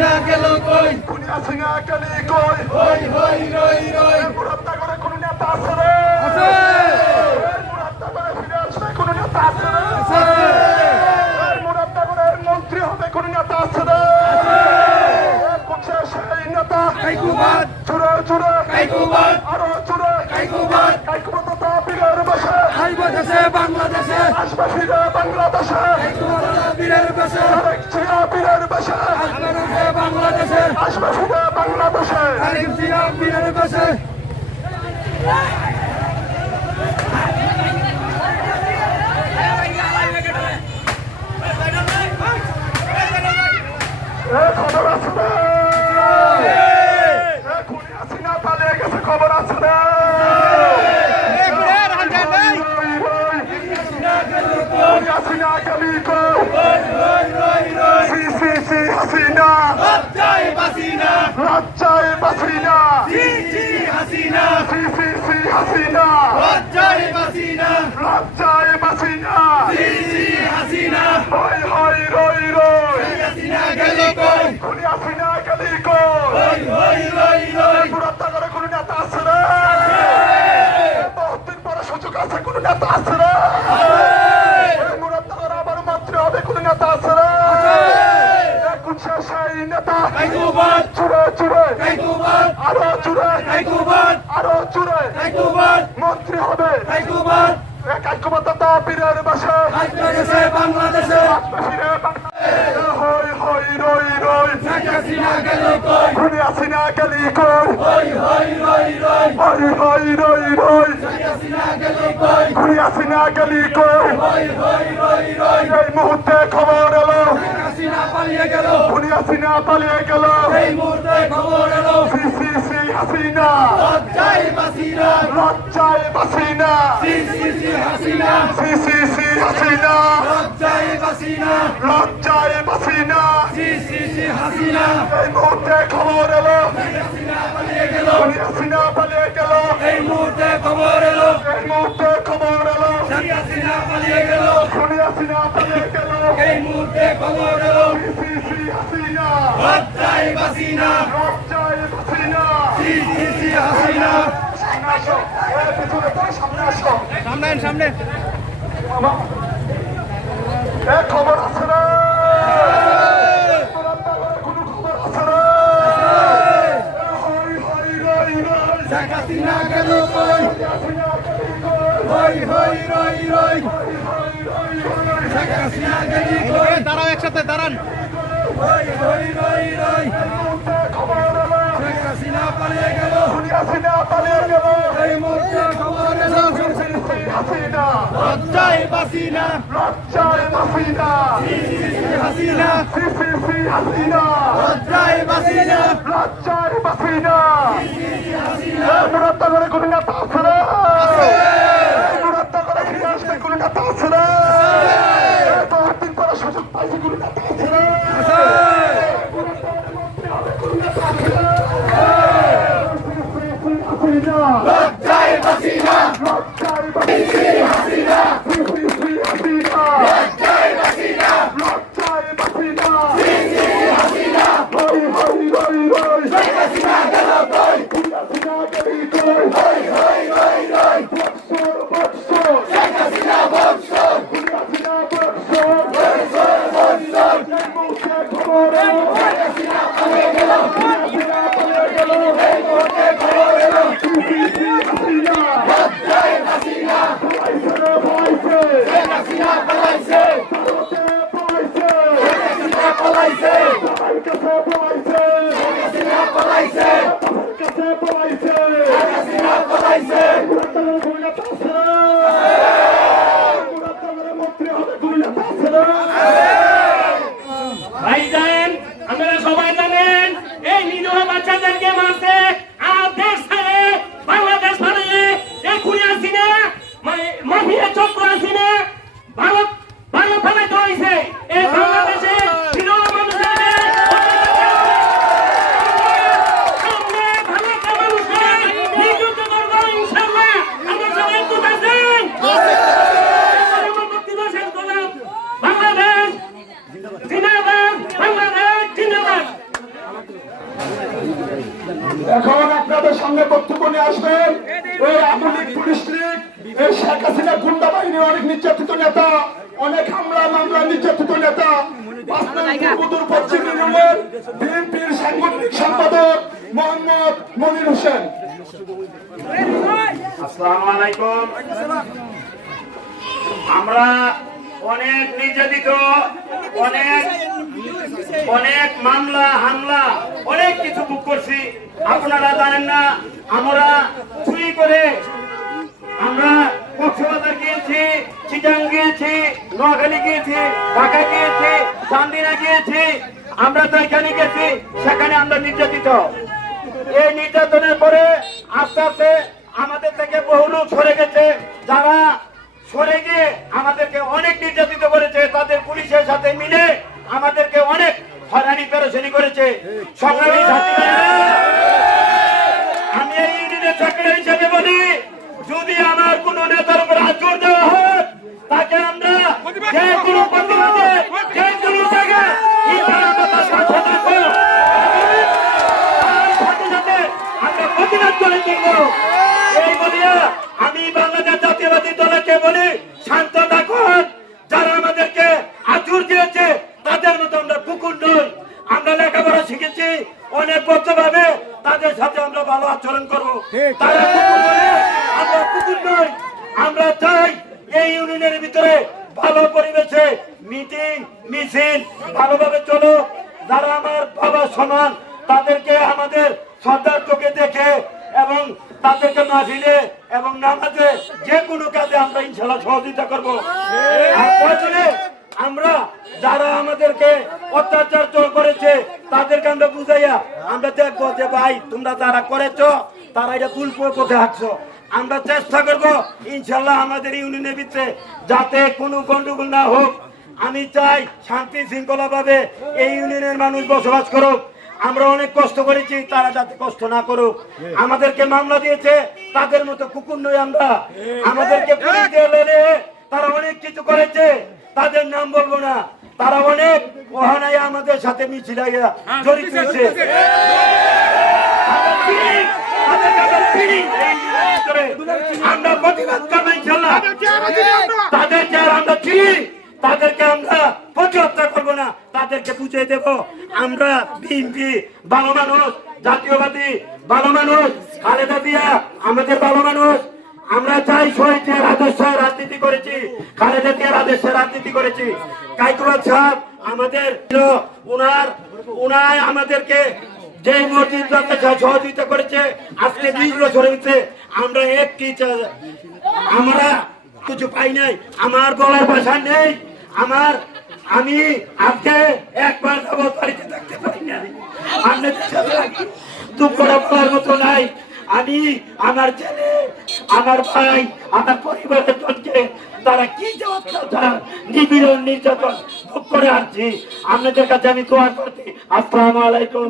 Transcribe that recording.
হাসিনা গেল কই? খুনি হাসিনা গেলি কই? হই হই রই রই। মুরাদটা করে কোনো নেতা আছে রে? আছে। মুরাদটা করে ফিরে আসবে কোনো নেতা আছে রে? আছে। এই মুরাদটা করে মন্ত্রী হবে কোনো নেতা আছে রে? কোচে সেই নেতা। কাইকুবাদ। চুরে চুরে কাইকুবাদ। আরও চুরে কাইকুবাদ। কাইকুবাদ। বাংলাদেশে আসবে ফিরে বাংলাদেশে। বীরের বেশে আরেক ছিয়া বীরের আসবে দেশে বাংলাদেশে। আসবে বাংলাদেশে। তারিখ বীরের বেশে খবর আছে রে এ খুনি হাসিনা পালিয়ে গেছে খবর আছে রে খুনি হাসিনা গেলি কই সি সি সি হাসিনা লজ্জায় বাসিনা লজ্জায় বাসিনা জি জি হাসিনা। সি সি সি হাসিনা। লজ্জায় লজ্জায় জি জি হাসিনা। হই হই রই রই। হাসিনা গেল কই? খুনি হাসিনা গেলি কই? হই হই রই রই। মুরাদটা করে কোনো নেতা আছে রে? পরে সুযোগ আছে কোনো নেতা আছে রে এই মুরাদটা করে আবার মন্ত্রী হবে কোনো নেতা আছে রে কুচ্ছে সেই নেতা কাইকুবাদ চুরে চুরে কাইকুবাদ আরও চুরে কাইকুবাদ কাইকুবাদ মন্ত্রী হবে। বাংলাদেশে। বাংলাদেশে রই রই রই। শেখ হাসিনা গেল কই? খুনি পালিয়ে গেল খুনি হাসিনা পালিয়ে গেল এই মুহূর্তে খবর এলো। সি সি সি, হাসিনা। লজ্জায় বাসিনা। লজ্জায় বাসিনা সি সি লজ্জায় বাসিনা। হাসিনা। এই মুহূর্তে খবর এলো। হাসিনা পালিয়ে গেল। হাসিনা এই মুহূর্তে খবর এলো। এই মুহূর্তে খবর এলো। হাসিনা পালিয়ে গেল। হাসিনা পালিয়ে গেল। এই মুহূর্তে খবর এলো। হাসিনা। বাসিনা। সি সি সি হাসিনা। সামনে আসো। আসো। সামনে সামনে বাবা এ খবর আছে রে তোমার বাবার কোনো খবর আছে রে এ হই হই রই রই শেখ হাসিনা গেল কই হাসিনা গেলি কই হই হই রই রই হই হই রই রই শেখ হাসিনা গেলি কই দাঁড়াও একসাথে দাঁড়ান হই হই রই রই মুহূর্তে খবর এলো শেখ হাসিনা পালিয়ে গেল খুনি হাসিনা পালিয়ে গেল এই মুহূর্তে খবর এলো সেই হাসিনা লজ্জায় বাসিনা। লজ্জায় বাসিনা। হাসিনা হাসিনা লজ্জায় বাসিনা। লজ্জায় বাসিনা মুরাত্তা করে কোনো নেতা আছে রে মুরাত্তা করে ফিরে আসবে কোনো নেতা আছে রে তো দিন পরে সুযোগ পাইছে কোনো নেতা আছে রে হাসিনা লজ্জায় বাসিনা লজ্জায় বাসিনা সি সি সি হাসিনা লজ্জায় বাসিনা লজ্জায় বাসিনা হই হই রই রই হাসিনা গেল কই হাসিনা গেলি কই হই হই রই রই বৎসর বৎসর শেখ হাসিনা বংশর হাসিনা বৎসর বংশর বংশর এই মুহূর্তে খবর এলো হাসিনা পালিয়ে বাচ্চাদেরকে মারতে বক্তব্য নিয়ে আসবেন। এই আধুনিক পুলিশ লীগ, এই শেখ হাসিনা গুন্ডা বাহিনীর অনেক নির্যাতিত নেতা, অনেক হামলা মামলা নির্যাতিত নেতা। মোহাম্মদ মনির হোসেন। আলাইকুম। আমরা অনেক নির্যাতিত, অনেক অনেক মামলা, হামলা, অনেক কিছু বুক করছি। আপনারা জানেন না, আমরা চুরি করে আমরা কক্সবাজার গিয়েছি, চিটাং গিয়েছি, নোয়াখালী গিয়েছি, ঢাকা গিয়েছি চান্দিনা গিয়েছি। আমরা তো এখানে গেছি, সেখানে আমরা নির্যাতিত। এই নির্যাতনের পরে আস্তে আস্তে আমাদের থেকে বহু লোক সরে গেছে। যারা সরে গিয়ে আমাদেরকে অনেক নির্যাতিত করেছে তাদের পুলিশের সাথে মিলে আমাদেরকে অনেক হয়রানি পেরেশানি করেছে। আমি এই ইউনিয়নের চাকরি হিসেবে বলি যদি আমার কোন নেতার উপর আচর দেওয়া হয় তাকে আমরা যে কোনো প্রতিবাদে যে কোনো জায়গায় ইনশাআল্লাহ আমরা তার সাথে থাকব। তার সাথে সাথে আমরা প্রতিবাদ করে তুলবো এই বলিয়া আমি বাংলাদেশ জাতীয়বাদী দলকে বলি শান্ত থাকুন যারা আমাদেরকে আচুর দিয়েছে তাদের মতো আমরা কুকুর নই আমরা লেখাপড়া শিখেছি অনেক ভাবে তাদের সাথে আমরা ভালো আচরণ করব তারা কুকুর বলে আমরা কুকুর নই আমরা চাই এই ইউনিয়নের ভিতরে ভালো পরিবেশে মিটিং, মিছিল, ভালোভাবে চলো। যারা আমার বাবা সমান, তাদেরকে আমাদের শ্রদ্ধার চোখে দেখে এবং তাদেরকে মাহফিলে এবং নামাজে যে কোনো কাজে আমরা ইনশাল্লাহ সহযোগিতা করব। আমরা যারা আমাদেরকে অত্যাচার করেছে, তাদেরকে আমরা বুঝাইয়া আমরা দেখব যে, ভাই, তোমরা যারা করেছ, তারা এটা ভুল পথে হাঁটছো। আমরা চেষ্টা করব ইনশাল্লাহ আমাদের ইউনিয়নের ভিতরে যাতে কোনো গন্ডগোল না হোক। আমি চাই শান্তি শৃঙ্খলা ভাবে এই ইউনিয়নের মানুষ বসবাস করুক। আমরা অনেক কষ্ট করেছি, তারা যাতে কষ্ট না করুক। আমাদেরকে মামলা দিয়েছে, তাদের মতো কুকুর নই আমরা। আমাদেরকে তারা অনেক কিছু করেছে, তাদের নাম বলব না। তারা অনেক অহানায় আমাদের সাথে মিছিল জড়িত আমরা প্রতিবাদ করব ইনশাল্লাহ। তাদের যারা আমরা চিনি তাদেরকে আমরা প্রতিহত্যা করব না, তাদেরকে বুঝিয়ে দেব, আমরা বিএনপি ভালো মানুষ, জাতীয়বাদী ভালো মানুষ, খালেদা দিয়া আমাদের ভালো মানুষ। আমরা চাই শহীদের আদর্শ রাজনীতি করেছি, খালেদা দিয়ার আদর্শে রাজনীতি করেছি। কাইকুবাদ সাহেব আমাদের উনার উনার আমাদেরকে যে মসজিদ সহযোগিতা করেছে, আজকে বিশ বছর হয়েছে, আমরা এক কি আমরা কিছু পাই নাই, আমার বলার ভাষা নেই। আমার আমি আজকে একবার যাবত বাড়িতে থাকতে পারি না আপনাদের সাথে দুঃখ বলার মতো নাই। আমি আমার ছেলে আমার ভাই আমার পরিবারের জনকে তারা কি অত্যাচার নিবিড় নির্যাতন ভোগ করে আসছি। আপনাদের কাছে আমি তোমার করছি। আসসালামু আলাইকুম।